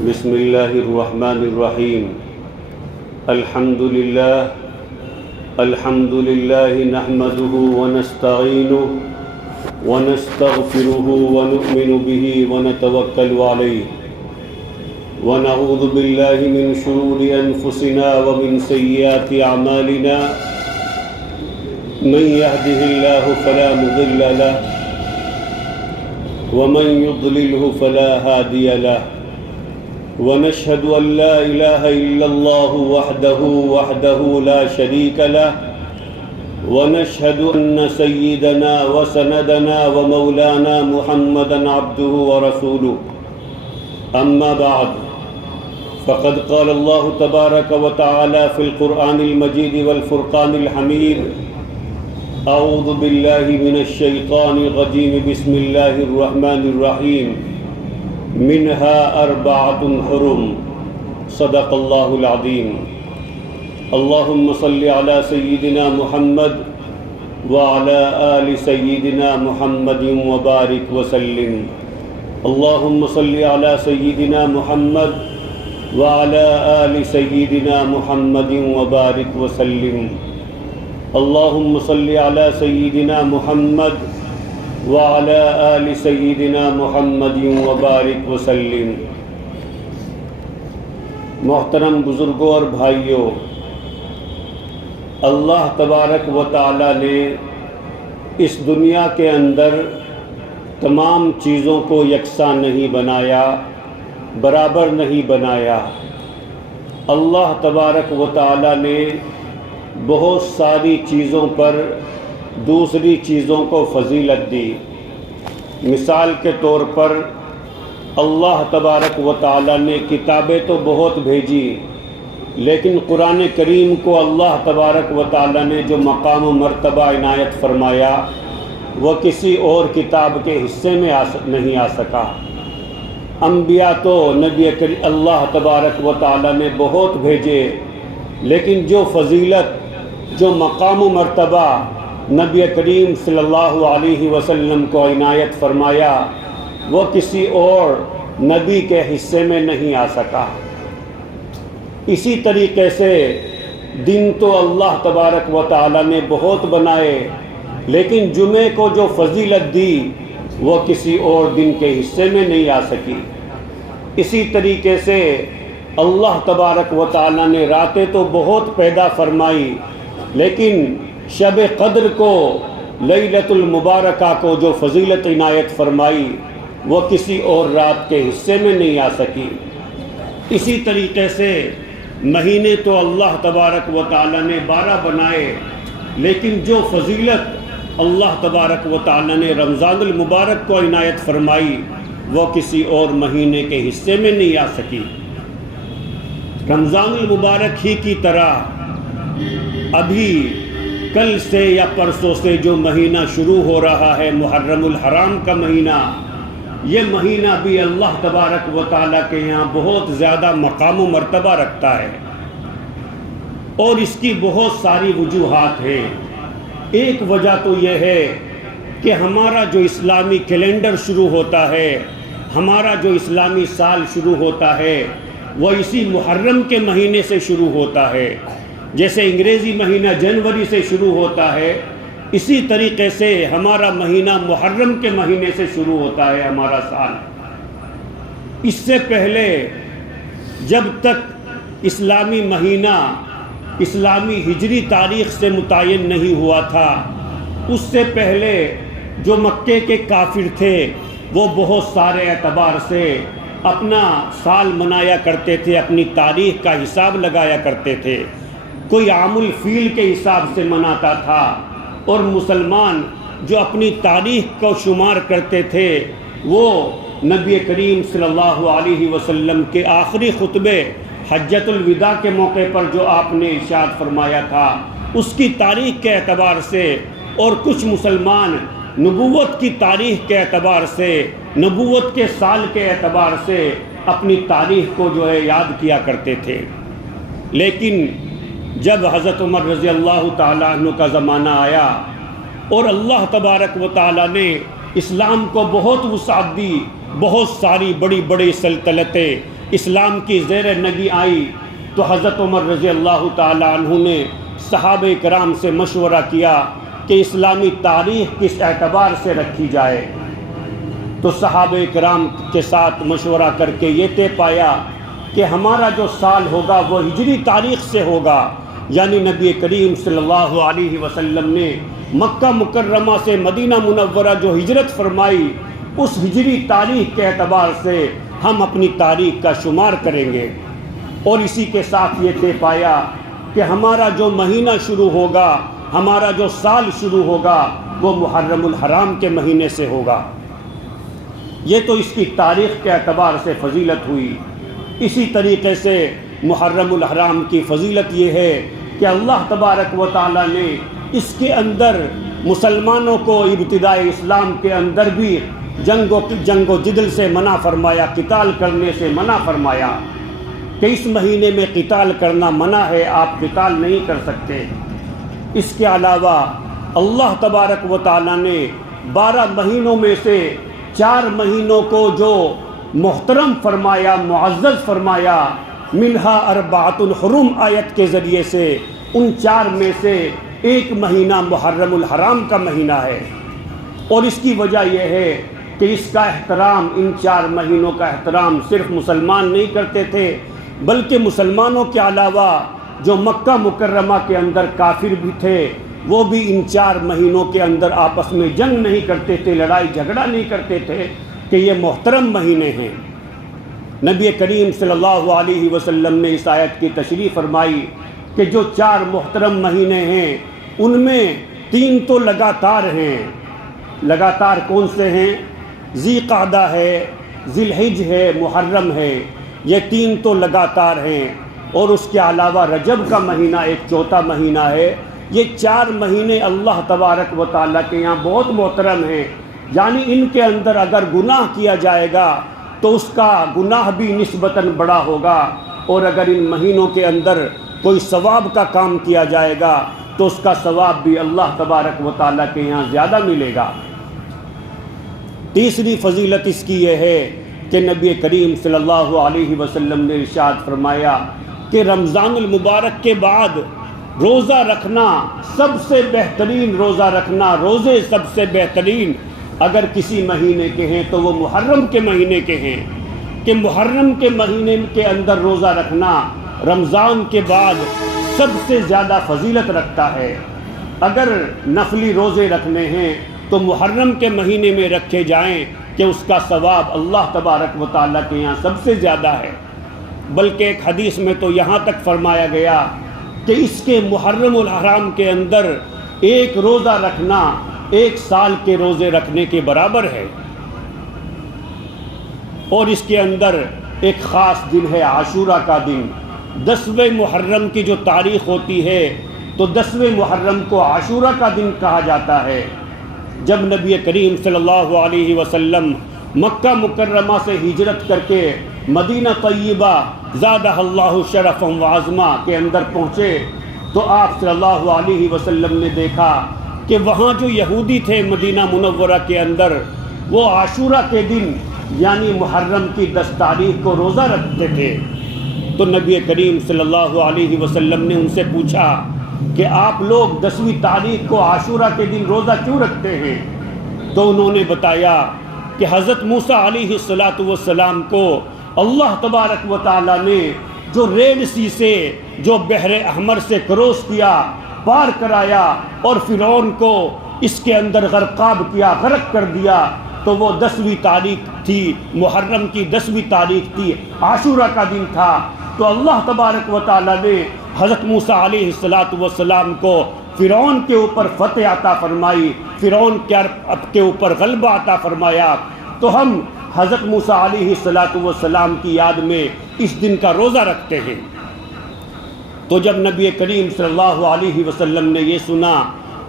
بسم اللہ الرحمن الرحیم الحمد للہ نحمده ونستعینه ونستغفره ونؤمن به ونتوکل علیہ ونعوذ باللہ من شرور انفسنا ومن سیئات اعمالنا من يهده الله فلا مضل له ومن يضلله فلا هادي له ونشهد أن لا إله إلا الله وحده لا شريك له ونشهد أن سيدنا وسندنا ومولانا محمدا عبده ورسوله أما بعد فقد قال الله تبارك وتعالى في القرآن المجيد والفرقان الحميد أعوذ بالله من الشيطان الرجيم بسم الله الرحمن الرحيم منها أربعة حرم صدق الله العظيم اللهم صل على سيدنا محمد وعلى آل سيدنا محمد وبارك وسلم اللهم صل على سيدنا محمد وعلى آل سيدنا محمد وبارك وسلم اللهم صل على سيدنا محمد وعلى آل سيدنا محمد وبارك وسلم۔ محترم بزرگوں اور بھائیوں، اللہ تبارک و تعالی نے اس دنیا کے اندر تمام چیزوں کو یکساں نہیں بنایا، برابر نہیں بنایا۔ اللہ تبارک و تعالی نے بہت ساری چیزوں پر دوسری چیزوں کو فضیلت دی۔ مثال کے طور پر اللہ تبارک و تعالی نے کتابیں تو بہت بھیجی، لیکن قرآن کریم کو اللہ تبارک و تعالی نے جو مقام و مرتبہ عنایت فرمایا وہ کسی اور کتاب کے حصے میں نہیں آ سکا۔ انبیاء تو نبی کریم اللہ تبارک و تعالی نے بہت بھیجے، لیکن جو فضیلت، جو مقام و مرتبہ نبی کریم صلی اللہ علیہ وسلم کو عنایت فرمایا وہ کسی اور نبی کے حصے میں نہیں آ سکا۔ اسی طریقے سے دن تو اللہ تبارک و تعالی نے بہت بنائے، لیکن جمعے کو جو فضیلت دی وہ کسی اور دن کے حصے میں نہیں آ سکی۔ اسی طریقے سے اللہ تبارک و تعالی نے راتیں تو بہت پیدا فرمائی، لیکن شب قدر کو، لیلۃ المبارکہ کو جو فضیلت عنایت فرمائی وہ کسی اور رات کے حصے میں نہیں آ سکی۔ اسی طریقے سے مہینے تو اللہ تبارک و تعالی نے 12 بنائے، لیکن جو فضیلت اللہ تبارک و تعالی نے رمضان المبارک کو عنایت فرمائی وہ کسی اور مہینے کے حصے میں نہیں آ سکی۔ رمضان المبارک ہی کی طرح ابھی کل سے یا پرسوں سے جو مہینہ شروع ہو رہا ہے محرم الحرام کا مہینہ، یہ مہینہ بھی اللہ تبارک و تعالیٰ کے یہاں بہت زیادہ مقام و مرتبہ رکھتا ہے، اور اس کی بہت ساری وجوہات ہیں۔ ایک وجہ تو یہ ہے کہ ہمارا جو اسلامی کیلنڈر شروع ہوتا ہے، ہمارا جو اسلامی سال شروع ہوتا ہے وہ اسی محرم کے مہینے سے شروع ہوتا ہے۔ جیسے انگریزی مہینہ جنوری سے شروع ہوتا ہے، اسی طریقے سے ہمارا مہینہ محرم کے مہینے سے شروع ہوتا ہے ہمارا سال۔ اس سے پہلے جب تک اسلامی مہینہ اسلامی ہجری تاریخ سے متعین نہیں ہوا تھا، اس سے پہلے جو مکے کے کافر تھے وہ بہت سارے اعتبار سے اپنا سال منایا کرتے تھے، اپنی تاریخ کا حساب لگایا کرتے تھے۔ کوئی عام الفیل کے حساب سے مناتا تھا، اور مسلمان جو اپنی تاریخ کو شمار کرتے تھے وہ نبی کریم صلی اللہ علیہ وسلم کے آخری خطبے حجۃ الوداع کے موقع پر جو آپ نے ارشاد فرمایا تھا اس کی تاریخ کے اعتبار سے، اور کچھ مسلمان نبوت کی تاریخ کے اعتبار سے، نبوت کے سال کے اعتبار سے اپنی تاریخ کو جو ہے یاد کیا کرتے تھے۔ لیکن جب حضرت عمر رضی اللہ تعالیٰ عنہ کا زمانہ آیا اور اللہ تبارک و تعالیٰ نے اسلام کو بہت وسعت دی، بہت ساری بڑی بڑی سلطنتیں اسلام کی زیر نگی آئی تو حضرت عمر رضی اللہ تعالی عنہ نے صحابہ کرام سے مشورہ کیا کہ اسلامی تاریخ کس اعتبار سے رکھی جائے. تو صحابہ کرام کے ساتھ مشورہ کر کے یہ طے پایا کہ ہمارا جو سال ہوگا وہ ہجری تاریخ سے ہوگا، یعنی نبی کریم صلی اللہ علیہ وسلم نے مکہ مکرمہ سے مدینہ منورہ جو ہجرت فرمائی اس ہجری تاریخ کے اعتبار سے ہم اپنی تاریخ کا شمار کریں گے. اور اسی کے ساتھ یہ طے پایا کہ ہمارا جو مہینہ شروع ہوگا، ہمارا جو سال شروع ہوگا وہ محرم الحرام کے مہینے سے ہوگا. یہ تو اس کی تاریخ کے اعتبار سے فضیلت ہوئی. اسی طریقے سے محرم الحرام کی فضیلت یہ ہے کہ اللہ تبارک و تعالی نے اس کے اندر مسلمانوں کو ابتدائی اسلام کے اندر بھی جنگ و جدل سے منع فرمایا، قتال کرنے سے منع فرمایا کہ اس مہینے میں قتال کرنا منع ہے، آپ قتال نہیں کر سکتے. اس کے علاوہ اللہ تبارک و تعالی نے 12 مہینوں میں سے 4 مہینوں کو جو محترم فرمایا، معزز فرمایا، منہا اربعۃ الحرم آیت کے ذریعے سے ان 4 میں سے ایک مہینہ محرم الحرام کا مہینہ ہے. اور اس کی وجہ یہ ہے کہ اس کا احترام، ان 4 مہینوں کا احترام صرف مسلمان نہیں کرتے تھے بلکہ مسلمانوں کے علاوہ جو مکہ مکرمہ کے اندر کافر بھی تھے وہ بھی ان 4 مہینوں کے اندر آپس میں جنگ نہیں کرتے تھے، لڑائی جھگڑا نہیں کرتے تھے کہ یہ محترم مہینے ہیں. نبی کریم صلی اللہ علیہ وسلم نے اس آیت کی تشریح فرمائی کہ جو 4 محترم مہینے ہیں ان میں 3 تو لگاتار ہیں. لگاتار کون سے ہیں؟ ذی قعدہ ہے، ذی الحج ہے، محرم ہے. یہ 3 تو لگاتار ہیں. اور اس کے علاوہ رجب کا مہینہ ایک چوتھا مہینہ ہے. یہ 4 مہینے اللہ تبارک و تعالیٰ کے یہاں بہت محترم ہیں. یعنی ان کے اندر اگر گناہ کیا جائے گا تو اس کا گناہ بھی نسبتاً بڑا ہوگا، اور اگر ان مہینوں کے اندر کوئی ثواب کا کام کیا جائے گا تو اس کا ثواب بھی اللہ تبارک و تعالیٰ کے یہاں زیادہ ملے گا. تیسری فضیلت اس کی یہ ہے کہ نبی کریم صلی اللہ علیہ وسلم نے ارشاد فرمایا کہ رمضان المبارک کے بعد روزہ رکھنا سب سے بہترین، روزہ رکھنا، روزے سب سے بہترین اگر کسی مہینے کے ہیں تو وہ محرم کے مہینے کے ہیں. کہ محرم کے مہینے کے اندر روزہ رکھنا رمضان کے بعد سب سے زیادہ فضیلت رکھتا ہے. اگر نفلی روزے رکھنے ہیں تو محرم کے مہینے میں رکھے جائیں کہ اس کا ثواب اللہ تبارک و تعالیٰ کے یہاں سب سے زیادہ ہے. بلکہ ایک حدیث میں تو یہاں تک فرمایا گیا کہ اس کے محرم الحرام کے اندر ایک روزہ رکھنا 1 سال کے روزے رکھنے کے برابر ہے. اور اس کے اندر ایک خاص دن ہے عاشورہ کا دن. 10ویں محرم کی جو تاریخ ہوتی ہے تو 10ویں محرم کو عاشورہ کا دن کہا جاتا ہے. جب نبی کریم صلی اللہ علیہ وسلم مکہ مکرمہ سے ہجرت کر کے مدینہ طیبہ زادہ اللہ شرفا وعظما کے اندر پہنچے تو آپ صلی اللہ علیہ وسلم نے دیکھا کہ وہاں جو یہودی تھے مدینہ منورہ کے اندر وہ عاشورہ کے دن یعنی محرم کی 10 تاریخ کو روزہ رکھتے تھے. تو نبی کریم صلی اللہ علیہ وسلم نے ان سے پوچھا کہ آپ لوگ 10ویں تاریخ کو عاشورہ کے دن روزہ کیوں رکھتے ہیں؟ تو انہوں نے بتایا کہ حضرت موسیٰ علیہ السلام کو اللہ تبارک و تعالیٰ نے جو ریڈ سی سے، جو بحر احمر سے کراس کیا، پار کرایا اور فرعون کو اس کے اندر غرقاب کیا، غرق کر دیا، تو وہ 10ویں تاریخ تھی، محرم کی 10ویں تاریخ تھی، عاشورہ کا دن تھا. تو اللہ تبارک و تعالیٰ نے حضرت موسیٰ علیہ السلام کو فرعون کے اوپر فتح عطا فرمائی، فرعون کے اوپر غلبہ عطا فرمایا. تو ہم حضرت موسیٰ علیہ السلام کی یاد میں اس دن کا روزہ رکھتے ہیں. تو جب نبی کریم صلی اللہ علیہ وسلم نے یہ سنا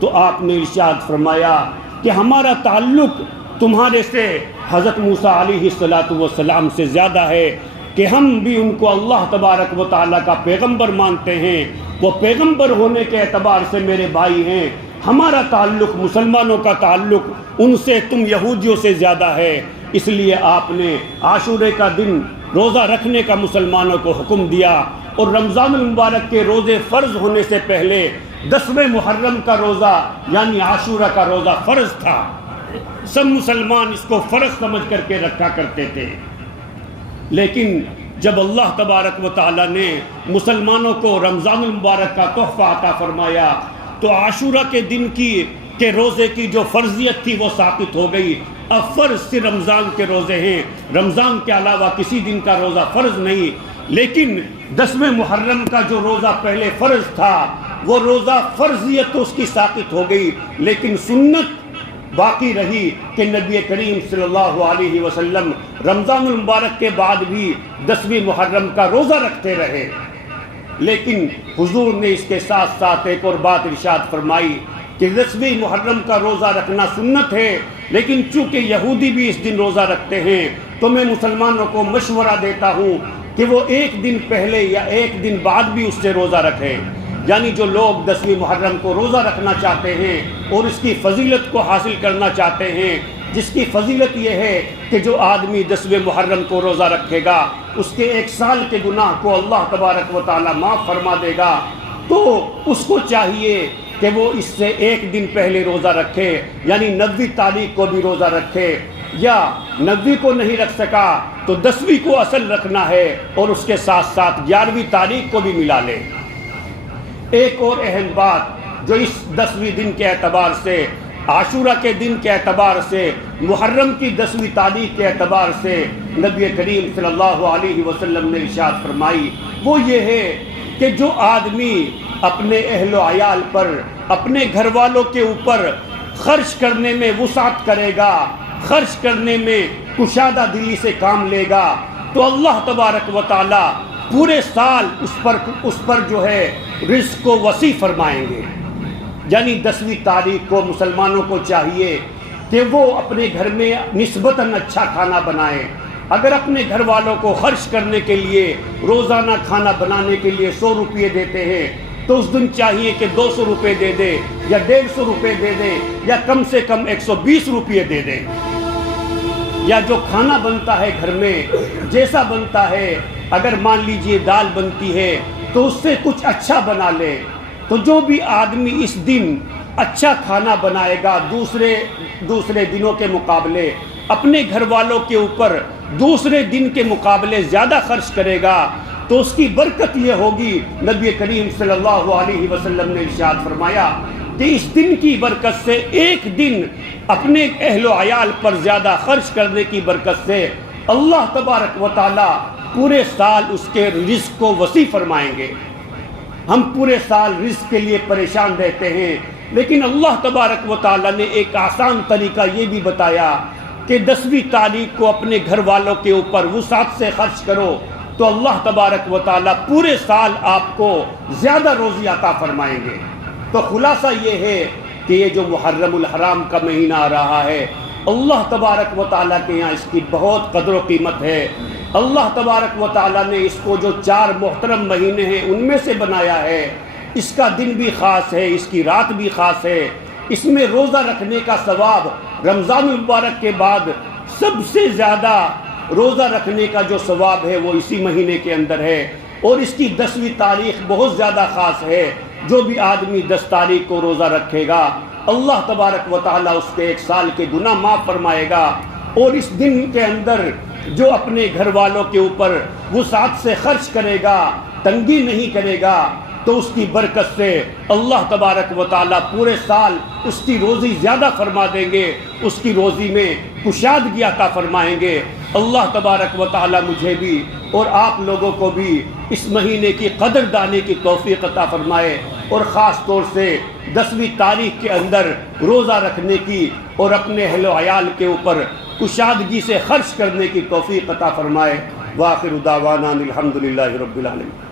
تو آپ نے ارشاد فرمایا کہ ہمارا تعلق تمہارے سے حضرت موسیٰ علیہ السلام سے زیادہ ہے کہ ہم بھی ان کو اللہ تبارک و تعالیٰ کا پیغمبر مانتے ہیں. وہ پیغمبر ہونے کے اعتبار سے میرے بھائی ہیں. ہمارا تعلق، مسلمانوں کا تعلق ان سے، تم یہودیوں سے زیادہ ہے. اس لیے آپ نے عاشورے کا دن روزہ رکھنے کا مسلمانوں کو حکم دیا، اور رمضان المبارک کے روزے فرض ہونے سے پہلے 10ویں محرم کا روزہ یعنی عاشورہ کا روزہ فرض تھا۔ سب مسلمان اس کو فرض سمجھ کر کے رکھا کرتے تھے، لیکن جب اللہ تبارک و تعالیٰ نے مسلمانوں کو رمضان المبارک کا تحفہ عطا فرمایا تو عاشورہ کے دن کے روزے کی جو فرضیت تھی وہ ثابت ہو گئی۔ اب فرض صرف رمضان کے روزے ہیں، رمضان کے علاوہ کسی دن کا روزہ فرض نہیں۔ لیکن 10ویں محرم کا جو روزہ پہلے فرض تھا وہ روزہ فرضیت تو اس کی ثابت ہو گئی، لیکن سنت باقی رہی کہ نبی کریم صلی اللہ علیہ وسلم رمضان المبارک کے بعد بھی 10ویں محرم کا روزہ رکھتے رہے۔ لیکن حضور نے اس کے ساتھ ساتھ ایک اور بات ارشاد فرمائی کہ 10ویں محرم کا روزہ رکھنا سنت ہے، لیکن چونکہ یہودی بھی اس دن روزہ رکھتے ہیں تو میں مسلمانوں کو مشورہ دیتا ہوں کہ وہ ایک دن پہلے یا ایک دن بعد بھی اس سے روزہ رکھیں۔ یعنی جو لوگ 10ویں محرم کو روزہ رکھنا چاہتے ہیں اور اس کی فضیلت کو حاصل کرنا چاہتے ہیں، جس کی فضیلت یہ ہے کہ جو آدمی 10ویں محرم کو روزہ رکھے گا اس کے 1 سال کے گناہ کو اللہ تبارک و تعالیٰ معاف فرما دے گا، تو اس کو چاہیے کہ وہ اس سے ایک دن پہلے روزہ رکھے، یعنی 90 تاریخ کو بھی روزہ رکھے، یا 90 کو نہیں رکھ سکا تو 10ویں کو اصل رکھنا ہے اور اس کے ساتھ ساتھ 11ویں تاریخ کو بھی ملا لے۔ ایک اور اہم بات جو اس 10ویں دن کے اعتبار سے، عاشورہ کے دن کے اعتبار سے، محرم کی 10ویں تاریخ کے اعتبار سے نبی کریم صلی اللہ علیہ وسلم نے ارشاد فرمائی، وہ یہ ہے کہ جو آدمی اپنے اہل و عیال پر، اپنے گھر والوں کے اوپر خرچ کرنے میں وسعت کرے گا، خرچ کرنے میں کشادہ دلی سے کام لے گا، تو اللہ تبارک و تعالی پورے سال اس پر جو ہے رزق کو وسیع فرمائیں گے۔ یعنی 10ویں تاریخ کو مسلمانوں کو چاہیے کہ وہ اپنے گھر میں نسبتاً اچھا کھانا بنائیں۔ اگر اپنے گھر والوں کو خرچ کرنے کے لیے، روزانہ کھانا بنانے کے لیے 100 روپے دیتے ہیں تو اس دن چاہیے کہ 200 روپے دے دے یا 150 روپے دے دے یا کم سے کم 120 روپے دے دے۔ یا جو کھانا بنتا ہے گھر میں جیسا بنتا ہے، اگر مان لیجئے دال بنتی ہے تو اس سے کچھ اچھا بنا لے، تو جو بھی آدمی اس دن اچھا کھانا بنائے گا دوسرے دنوں کے مقابلے، اپنے گھر والوں کے اوپر دوسرے دن کے مقابلے زیادہ خرچ کرے گا تو اس کی برکت یہ ہوگی، نبی کریم صلی اللہ علیہ وسلم نے ارشاد فرمایا کہ اس دن کی برکت سے، ایک دن اپنے اہل و عیال پر زیادہ خرچ کرنے کی برکت سے اللہ تبارک و تعالی پورے سال اس کے رزق کو وسیع فرمائیں گے۔ ہم پورے سال رزق کے لیے پریشان رہتے ہیں، لیکن اللہ تبارک و تعالی نے ایک آسان طریقہ یہ بھی بتایا کہ 10ویں تاریخ کو اپنے گھر والوں کے اوپر وسعت سے خرچ کرو تو اللہ تبارک و تعالی پورے سال آپ کو زیادہ روزی عطا فرمائیں گے۔ تو خلاصہ یہ ہے کہ یہ جو محرم الحرام کا مہینہ آ رہا ہے، اللہ تبارک و تعالیٰ کے یہاں اس کی بہت قدر و قیمت ہے۔ اللہ تبارک و تعالیٰ نے اس کو جو 4 محترم مہینے ہیں ان میں سے بنایا ہے، اس کا دن بھی خاص ہے، اس کی رات بھی خاص ہے، اس میں روزہ رکھنے کا ثواب رمضان المبارک کے بعد سب سے زیادہ روزہ رکھنے کا جو ثواب ہے وہ اسی مہینے کے اندر ہے، اور اس کی 10ویں تاریخ بہت زیادہ خاص ہے۔ جو بھی آدمی 10 تاریخ کو روزہ رکھے گا اللہ تبارک و تعالیٰ اس کے 1 سال کے گناہ معاف فرمائے گا، اور اس دن کے اندر جو اپنے گھر والوں کے اوپر وسعت سے خرچ کرے گا، تنگی نہیں کرے گا، تو اس کی برکت سے اللہ تبارک و تعالیٰ پورے سال اس کی روزی زیادہ فرما دیں گے، اس کی روزی میں کشادگی عطا فرمائیں گے۔ اللہ تبارک و تعالیٰ مجھے بھی اور آپ لوگوں کو بھی اس مہینے کی قدر دانے کی توفیق عطا فرمائے، اور خاص طور سے 10ویں تاریخ کے اندر روزہ رکھنے کی اور اپنے اہل و عیال کے اوپر کشادگی سے خرچ کرنے کی توفیق عطا فرمائے۔ وآخر دعوانا الحمدللہ رب العالمین۔